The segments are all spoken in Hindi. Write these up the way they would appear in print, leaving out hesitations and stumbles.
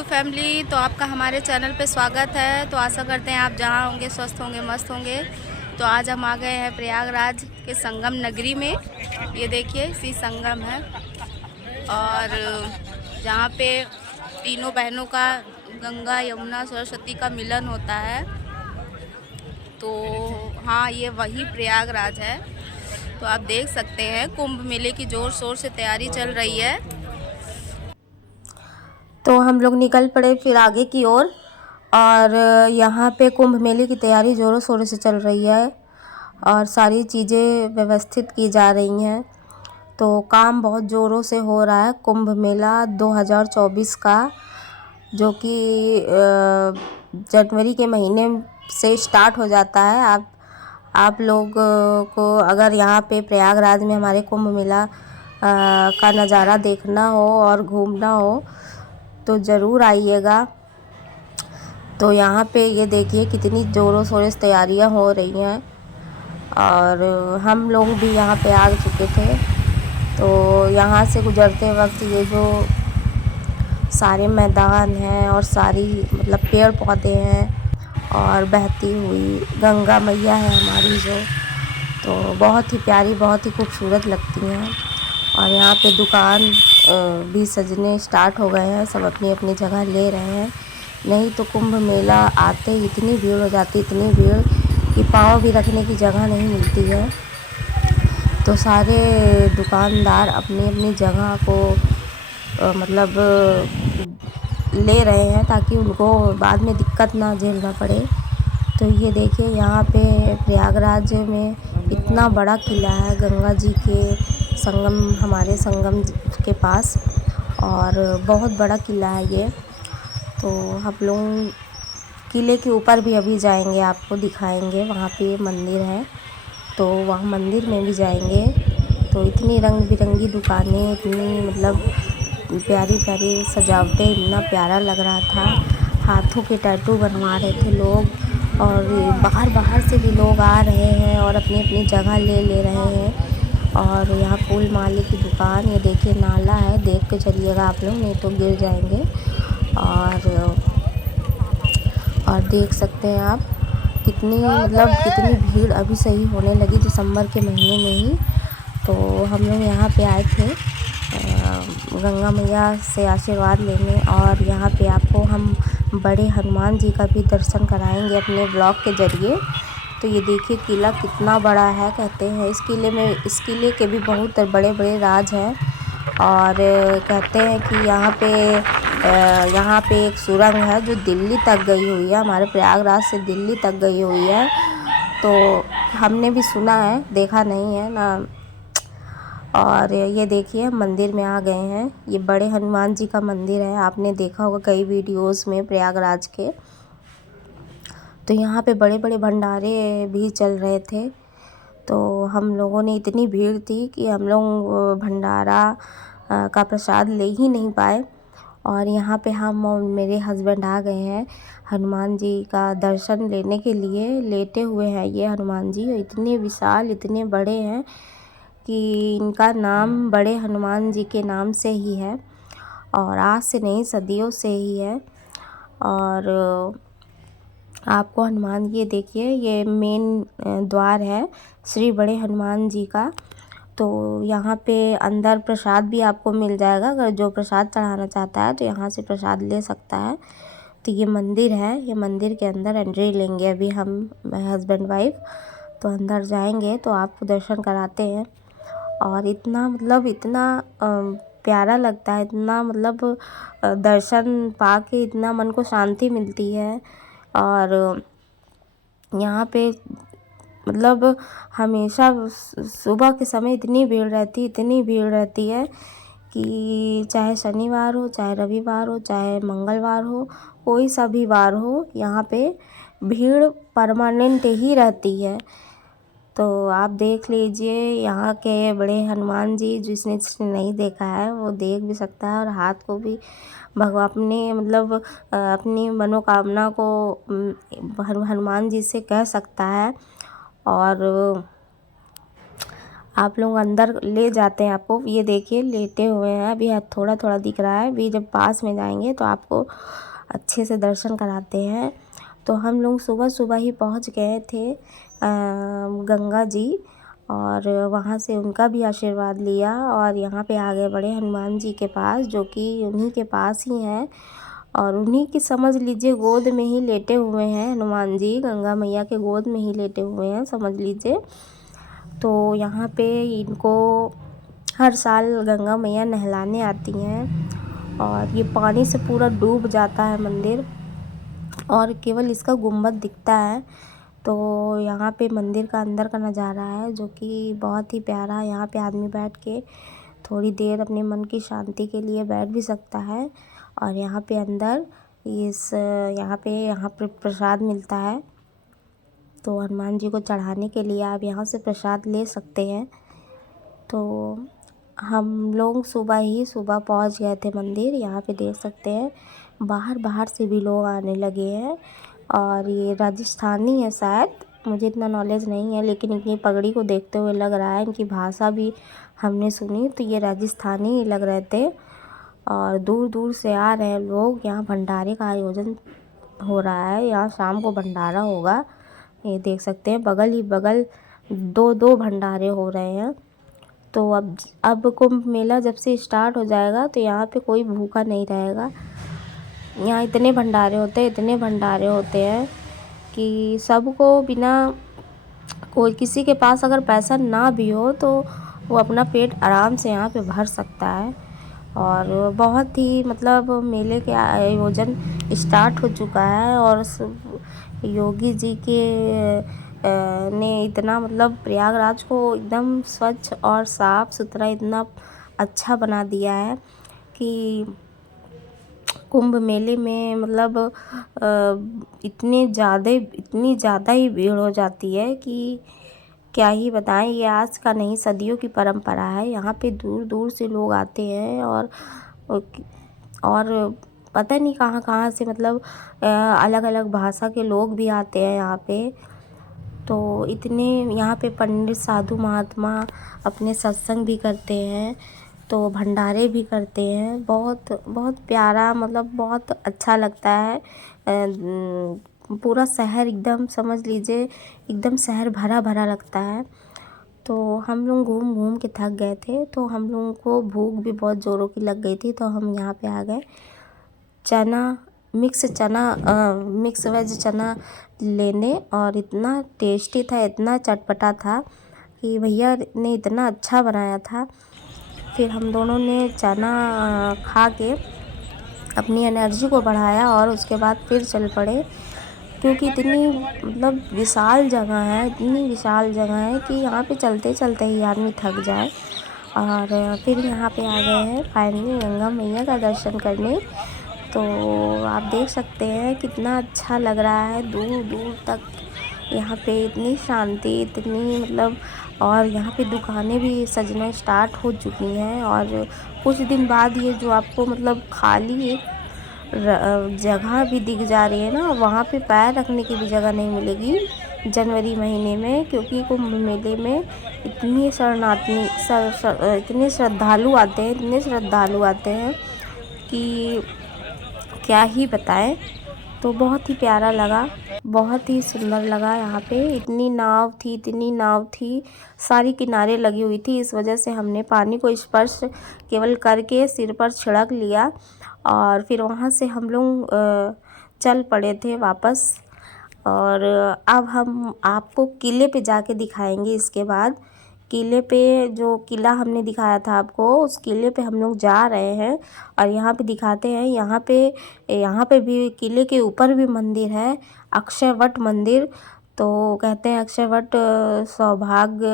यूट्यूब फैमिली, तो आपका हमारे चैनल पे स्वागत है। तो आशा करते हैं आप जहाँ होंगे स्वस्थ होंगे, मस्त होंगे। तो आज हम आ गए हैं प्रयागराज के संगम नगरी में। ये देखिए इसी संगम है, और जहाँ पे तीनों बहनों का, गंगा यमुना सरस्वती का मिलन होता है। तो हाँ, ये वही प्रयागराज है। तो आप देख सकते हैं कुंभ मेले की ज़ोर शोर से तैयारी चल रही है। तो हम लोग निकल पड़े फिर आगे की ओर। और यहाँ पे कुंभ मेले की तैयारी ज़ोरों शोरों से चल रही है और सारी चीज़ें व्यवस्थित की जा रही हैं। तो काम बहुत ज़ोरों से हो रहा है कुंभ मेला 2024 का, जो कि जनवरी के महीने से स्टार्ट हो जाता है। आप लोग को अगर यहाँ पे प्रयागराज में हमारे कुंभ मेला का नज़ारा देखना हो और घूमना हो तो ज़रूर आइएगा। तो यहाँ पे ये देखिए कितनी ज़ोरों शोरों से तैयारियाँ हो रही हैं, और हम लोग भी यहाँ पे आ चुके थे। तो यहाँ से गुज़रते वक्त ये जो सारे मैदान हैं और सारी मतलब पेड़ पौधे हैं और बहती हुई गंगा मैया है हमारी जो, तो बहुत ही प्यारी, बहुत ही खूबसूरत लगती हैं। और यहाँ पे दुकान भी सजने स्टार्ट हो गए हैं, सब अपनी अपनी जगह ले रहे हैं। नहीं तो कुंभ मेला आते ही इतनी भीड़ हो जाती, इतनी भीड़ कि पाँव भी रखने की जगह नहीं मिलती है। तो सारे दुकानदार अपनी अपनी जगह को मतलब ले रहे हैं ताकि उनको बाद में दिक्कत ना झेलना पड़े। तो ये देखिए यहाँ पे प्रयागराज में इतना बड़ा किला है गंगा जी के संगम, हमारे संगम के पास, और बहुत बड़ा किला है ये। तो हम लोग किले के ऊपर भी अभी जाएंगे, आपको दिखाएंगे, वहाँ पे मंदिर है तो वहाँ मंदिर में भी जाएंगे। तो इतनी रंग बिरंगी दुकानें, इतनी मतलब प्यारी प्यारी सजावटें, इतना प्यारा लग रहा था। हाथों के टैटू बनवा रहे थे लोग, और बाहर बाहर से भी लोग आ रहे हैं और अपनी अपनी जगह ले रहे हैं। और यहाँ फूल माले की दुकान, ये देखिए नाला है, देख के चलिएगा आप लोग, नहीं तो गिर जाएंगे। और देख सकते हैं आप कितनी मतलब कितनी भीड़ अभी सही होने लगी दिसंबर के महीने में ही। तो हम लोग यहाँ पे आए थे गंगा मैया से आशीर्वाद लेने, और यहाँ पे आपको हम बड़े हनुमान जी का भी दर्शन कराएंगे अपने ब्लॉग के ज़रिए। तो ये देखिए किला कितना बड़ा है, कहते हैं इस किले के भी बहुत बड़े बड़े राज हैं। और कहते हैं कि यहाँ पे एक सुरंग है जो दिल्ली तक गई हुई है, हमारे प्रयागराज से दिल्ली तक गई हुई है। तो हमने भी सुना है, देखा नहीं है ना। और ये देखिए मंदिर में आ गए हैं, ये बड़े हनुमान जी का मंदिर है, आपने देखा होगा कई वीडियोस में प्रयागराज के। तो यहाँ पे बड़े बड़े भंडारे भी चल रहे थे। तो हम लोगों ने, इतनी भीड़ थी कि हम लोग भंडारा का प्रसाद ले ही नहीं पाए। और यहाँ पे हम और मेरे हस्बैंड आ गए हैं हनुमान जी का दर्शन लेने के लिए। लेटे हुए हैं ये हनुमान जी, इतने विशाल, इतने बड़े हैं कि इनका नाम बड़े हनुमान जी के नाम से ही है, और आज से नहीं सदियों से ही है। और आपको हनुमान, ये देखिए ये मेन द्वार है श्री बड़े हनुमान जी का। तो यहाँ पे अंदर प्रसाद भी आपको मिल जाएगा, अगर जो प्रसाद चढ़ाना चाहता है तो यहाँ से प्रसाद ले सकता है। तो ये मंदिर है, ये मंदिर के अंदर एंट्री लेंगे अभी हम हस्बैंड वाइफ। तो अंदर जाएंगे तो आपको दर्शन कराते हैं। और इतना मतलब इतना प्यारा लगता है, इतना मतलब दर्शन पाके इतना मन को शांति मिलती है। और यहाँ पे मतलब हमेशा सुबह के समय इतनी भीड़ रहती, इतनी भीड़ रहती है कि चाहे शनिवार हो, चाहे रविवार हो, चाहे मंगलवार हो, कोई सा भी वार हो, यहाँ पे भीड़ परमानेंट ही रहती है। तो आप देख लीजिए यहाँ के बड़े हनुमान जी, जिसने नहीं देखा है वो देख भी सकता है, और हाथ को भी भगवान अपने मतलब अपनी मनोकामना को हनुमान जी से कह सकता है। और आप लोग अंदर ले जाते हैं आपको। ये देखिए लेटे हुए हैं, अभी थोड़ा थोड़ा दिख रहा है, अभी जब पास में जाएंगे तो आपको अच्छे से दर्शन कराते हैं। तो हम लोग सुबह सुबह ही पहुंच गए थे गंगा जी, और वहां से उनका भी आशीर्वाद लिया और यहाँ पे आगे बढ़े हनुमान जी के पास, जो कि उन्हीं के पास ही हैं और उन्हीं की समझ लीजिए गोद में ही लेटे हुए हैं हनुमान जी, गंगा मैया के गोद में ही लेटे हुए हैं समझ लीजिए। तो यहाँ पे इनको हर साल गंगा मैया नहलाने आती हैं और ये पानी से पूरा डूब जाता है मंदिर और केवल इसका गुम्बद दिखता है। तो यहाँ पे मंदिर का अंदर का नज़ारा है जो कि बहुत ही प्यारा है। यहाँ पे आदमी बैठ के थोड़ी देर अपने मन की शांति के लिए बैठ भी सकता है। और यहाँ पे अंदर यहाँ पे प्रसाद मिलता है, तो हनुमान जी को चढ़ाने के लिए आप यहाँ से प्रसाद ले सकते हैं। तो हम लोग सुबह पहुँच गए थे मंदिर। यहाँ पे देख सकते हैं बाहर से भी लोग आने लगे हैं और ये राजस्थानी है शायद, मुझे इतना नॉलेज नहीं है, लेकिन इनकी पगड़ी को देखते हुए लग रहा है, इनकी भाषा भी हमने सुनी तो ये राजस्थानी ही लग रहे थे। और दूर दूर से आ रहे हैं लोग। यहाँ भंडारे का आयोजन हो रहा है, यहाँ शाम को भंडारा होगा। ये देख सकते हैं बगल ही बगल दो भंडारे हो रहे हैं। तो अब कुंभ मेला जब से स्टार्ट हो जाएगा तो यहाँ पे कोई भूखा नहीं रहेगा। यहाँ इतने भंडारे होते हैं कि सबको बिना कोई किसी के पास अगर पैसा ना भी हो तो वो अपना पेट आराम से यहाँ पे भर सकता है। और बहुत ही मतलब मेले के आयोजन स्टार्ट हो चुका है और योगी जी के ने इतना मतलब प्रयागराज को एकदम स्वच्छ और साफ़ सुथरा इतना अच्छा बना दिया है कि कुंभ मेले में मतलब इतनी ज़्यादा ही भीड़ हो जाती है कि क्या ही बताएं। ये आज का नहीं, सदियों की परंपरा है। यहाँ पे दूर दूर से लोग आते हैं और पता नहीं कहाँ से मतलब अलग अलग भाषा के लोग भी आते हैं यहाँ पे। तो इतने यहाँ पे पंडित साधु महात्मा अपने सत्संग भी करते हैं, तो भंडारे भी करते हैं। बहुत बहुत प्यारा मतलब बहुत अच्छा लगता है। पूरा शहर एकदम समझ लीजिए एकदम शहर भरा भरा लगता है। तो हम लोग घूम घूम के थक गए थे, तो हम लोगों को भूख भी बहुत ज़ोरों की लग गई थी, तो हम यहाँ पे आ गए मिक्स वेज चना लेने। और इतना टेस्टी था, इतना चटपटा था कि भैया ने इतना अच्छा बनाया था। फिर हम दोनों ने चना खा के अपनी एनर्जी को बढ़ाया और उसके बाद फिर चल पड़े, क्योंकि इतनी मतलब विशाल जगह है कि यहाँ पे चलते चलते ही आदमी थक जाए। और फिर यहाँ पे आ गए हैं फाइनली गंगा मैया का दर्शन करने। तो आप देख सकते हैं कितना अच्छा लग रहा है, दूर दूर तक यहाँ पे इतनी शांति, इतनी मतलब। और यहाँ पे दुकानें भी सजना स्टार्ट हो चुकी हैं और कुछ दिन बाद ये जो आपको मतलब खाली एक जगह भी दिख जा रही है ना, वहाँ पे पैर रखने की भी जगह नहीं मिलेगी जनवरी महीने में, क्योंकि कुंभ मेले में इतने श्रद्धालु आते हैं कि क्या ही बताएं। तो बहुत ही प्यारा लगा, बहुत ही सुंदर लगा। यहाँ पे इतनी नाव थी, सारी किनारे लगी हुई थी। इस वजह से हमने पानी को स्पर्श केवल करके सिर पर छिड़क लिया और फिर वहाँ से हम लोग चल पड़े थे वापस। और अब हम आपको किले पे जाके दिखाएंगे। इसके बाद किले पे, जो किला हमने दिखाया था आपको, उस किले पे हम लोग जा रहे हैं और यहाँ पे दिखाते हैं। यहाँ पे भी किले के ऊपर भी मंदिर है, अक्षयवट मंदिर। तो कहते हैं अक्षयवट सौभाग्य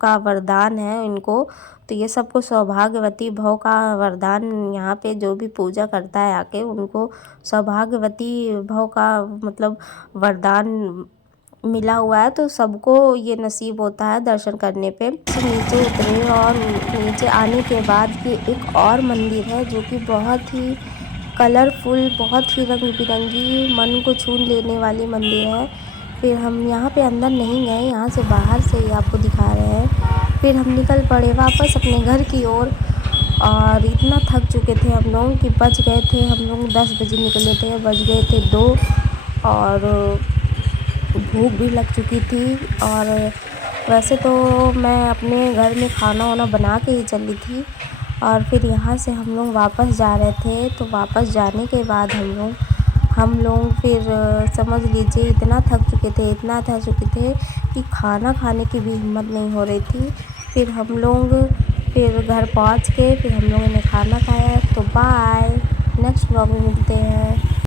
का वरदान है इनको, तो ये सबको सौभाग्यवती भव का वरदान, यहाँ पे जो भी पूजा करता है आके उनको सौभाग्यवती भव का मतलब वरदान मिला हुआ है। तो सबको ये नसीब होता है दर्शन करने पे। नीचे उतरे और नीचे आने के बाद ये एक और मंदिर है जो कि बहुत ही कलरफुल, बहुत ही रंग बिरंगी, मन को छू लेने वाली मंदिर है। फिर हम यहाँ पे अंदर नहीं गए, यहाँ से बाहर से ही आपको दिखा रहे हैं। फिर हम निकल पड़े वापस अपने घर की ओर और इतना थक चुके थे हम लोग कि बज गए थे, हम लोग 10 बजे निकले थे, बज गए थे 2 और भूख भी लग चुकी थी। और वैसे तो मैं अपने घर में खाना वाना बना के ही चली थी और फिर यहाँ से हम लोग वापस जा रहे थे। तो वापस जाने के बाद हम लोग फिर समझ लीजिए इतना थक चुके थे कि खाना खाने की भी हिम्मत नहीं हो रही थी। फिर हम लोग घर पहुँच के फिर हम लोगों ने खाना खाया। तो बाय, नेक्स्ट व्लॉग में मिलते हैं।